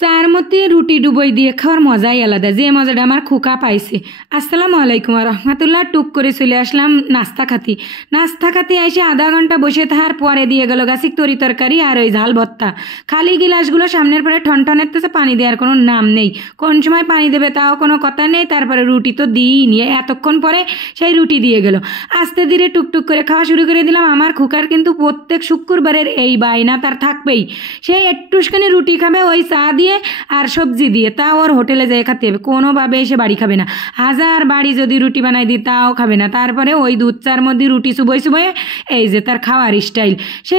চার মধ্যে রুটি ডুবই দিয়ে খাওয়ার মজাই আলাদা, যে মজাটা আমার খোকা পাইছে। আসসালামু আলাইকুম রহমতুল্লাহ। টুক করে চলে আসলাম নাস্তা খাতি এসে আধা ঘন্টা বসে থাকার পরে দিয়ে গেল গাছিক তরি তরকারি আর ওই ঝাল ভর্তা। খালি গিলাসগুলো সামনের পরে ঠনঠনের তো পানি দেওয়ার কোনো নাম নেই, কোন সময় পানি দেবে তাও কোনো কথা নেই। তারপরে রুটি তো দিই নিয়ে এতক্ষণ পরে সেই রুটি দিয়ে গেল। আস্তে ধীরে টুকটুক করে খাওয়া শুরু করে দিলাম। আমার খোকার কিন্তু প্রত্যেক শুক্রবারের এই বায়না তার থাকবেই, সে একটুখানি রুটি খাবে ওই চা দিয়ে আর সবজি দিয়ে, তা ওর হোটেলে যেয়ে খেতে হবে, কোনোভাবে এসে বাড়ি খাবে না। হাজার বাড়ি যদি রুটি বানাই দিই তাও খাবে না। তারপরে ওই দুধ চার মধ্যে রুটি চুবই এই যে তার খাওয়ার স্টাইল। সে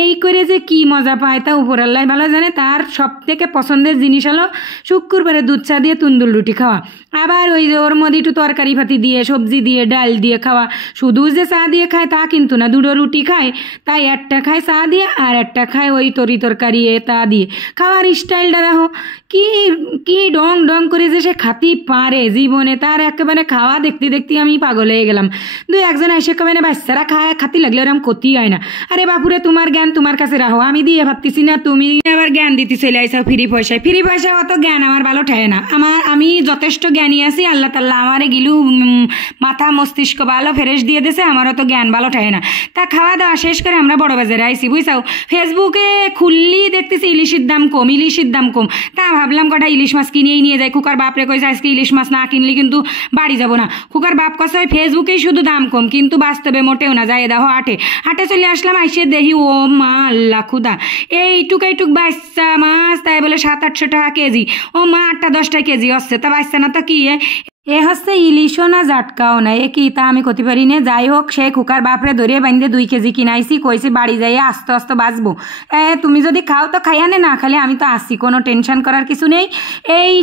এই করে যে কি মজা পায় তা উপর আল্লাহ ভালো জানে। তার সব থেকে পছন্দের জিনিস হলো শুক্রবারে দুধ চা দিয়ে তুন্দুল রুটি খাওয়া, আবার ওই যে ওর মধ্যে একটু তরকারি ফাতি দিয়ে সবজি দিয়ে ডাল দিয়ে খাওয়া। শুধু যে চা দিয়ে খায় তা কিন্তু না, দুটো রুটি খায়, তাই একটা খায় চা দিয়ে আর একটা খায় ওই তরকারি তা দিয়ে। খাওয়ার স্টাইলটা দেখো কি কি ডং ডং করে যে সে খাতি পারে জীবনে, তার একেবারে খাওয়া দেখতে দেখতে আমি পাগল হয়ে গেলাম। দুই একজন এসে কবে বাচ্চারা খাতি লাগলে ওরকম ক্ষতি হয় না। আরে বাপুরে তোমার জ্ঞান তোমার কাছে রাখো, আমি দিয়ে ভাবতেছি না, তুমি আবার জ্ঞান দিতে চলে আইসাও ফ্রি পয়সায় অত জ্ঞান আমার ভালো ঠেয় না। আমি যথেষ্ট জ্ঞানী আছি, আল্লাহ তাল্লাহ আমার গিলু মাথা মস্তিষ্ক ভালো ফ্রেশ দিয়ে দিয়েছে, আমারও তো জ্ঞান ভালো ঠেয় না। তা খাওয়া দাওয়া শেষ করে আমরা বড় বাজারে আইসি বুঝছাও। ফেসবুকে খুললি দেখতেছি ইলিশের দাম কম, তা ভাবলাম কটা ইলিশ মাছ কিনেই নিয়ে যাই। খুকার বাপরে কইছে আজকে ইলিশ মাছ না কিনলে কিন্তু বাড়ি যাবো না। খুকার বাপ কছে ওই ফেসবুকেই শুধু দাম কম, কিন্তু বাস্তবে মোটেও না। যাই দেখো হাটে চলে আসলাম, আইসে দেখি ও মা আল্লাহ খুদা, এইটুক বাচ্চা মাছ তাই বলে 700-800 টাকা কেজি। ও মা 8-10 কেজি হচ্ছে, তা বাচ্চা না তা কি এ হচ্ছে ইলিশও না জাটকাও না, এ কি তা আমি করতে পারি না। যাই হোক, সে খুকার বাপরে ধরিয়ে বাঁধে 2 কেজি কিনাইছি, কইছি বাড়ি যাইয়ে আস্তে আস্তে বাঁচবো। তুমি যদি খাও তো খাইয়া না খালে আমি তো আসছি, কোনো টেনশন করার কিছু নেই।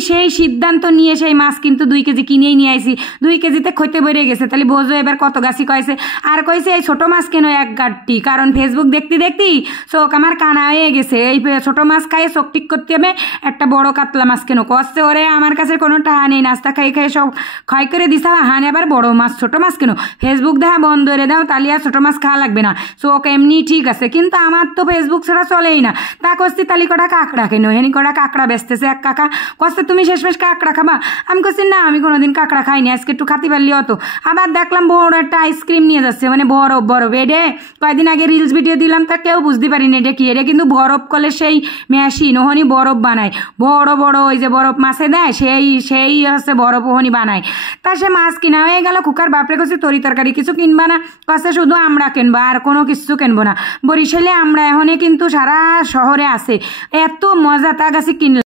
সেই সিদ্ধান্ত নিয়ে সেই মাছ কিন্তু 2 কেজি কিনেই নিয়ে আইছি। 2 কেজিতে খইতে বেড়ে গেছে, তাহলে বোঝো এবার কত গাছি কয়েছে। আর কইছে এই ছোট মাছ কেন 1 গাঁটটি, কারণ ফেসবুক দেখতে চোখ আমার কানা হয়ে গেছে, এই ছোট মাছ খাইয়ে চোখ ঠিক করতে হবে, একটা বড় কাতলা মাছ কেন কষছে। ওরে আমার কাছে কোনো টাকা নেই, নাস্তা খাই সব ক্ষয় করে দিস, হান আবার বড় মাছ ছোট মাছ কেন, ফেসবুক দেখা বন্ধ করে দাও, তাহলে আর ছোট মাছ খাওয়া লাগবে না, চোখ এমনি ঠিক আছে। কিন্তু আমার তো ফেসবুক ছাড়া চলেই না। তা কষছি তালি কটা কাঁকড়া কেন, হেনি কটা কাঁকড়া বেচতেছে এক কাকা, কষছে তুমি শেষমেশ কাঁকড়া খাবা। আমি কষছি না, আমি কোনোদিন কাঁকড়া খাইনি, আজকে একটু খাতি পারলি অত। আবার দেখলাম বড় একটা আইসক্রিম নিয়ে যাচ্ছে, মানে বরফ এডে কয়েকদিন আগে রিলস ভিডিও দিলাম, তা কেউ বুঝতে পারিনি এটা কি। এটা কিন্তু বরফ কলে সেই মেশিন, ওহনি বরফ বানায়, বড় ওই যে বরফ মাছে দেয়, সেই হচ্ছে বরফ ওহনি বানায়। তা সে মাছ কিনা হয়ে গেল। খুকার বাপরে কছে তরকারি কিছু কিনবা না, কছে শুধু আমরা কিনবো আর কোনো কিছু কিনবো না। বরিশালে আমরা এখনই কিন্তু সারা শহরে আছে, এত মজা তা গাছে কিনলাম।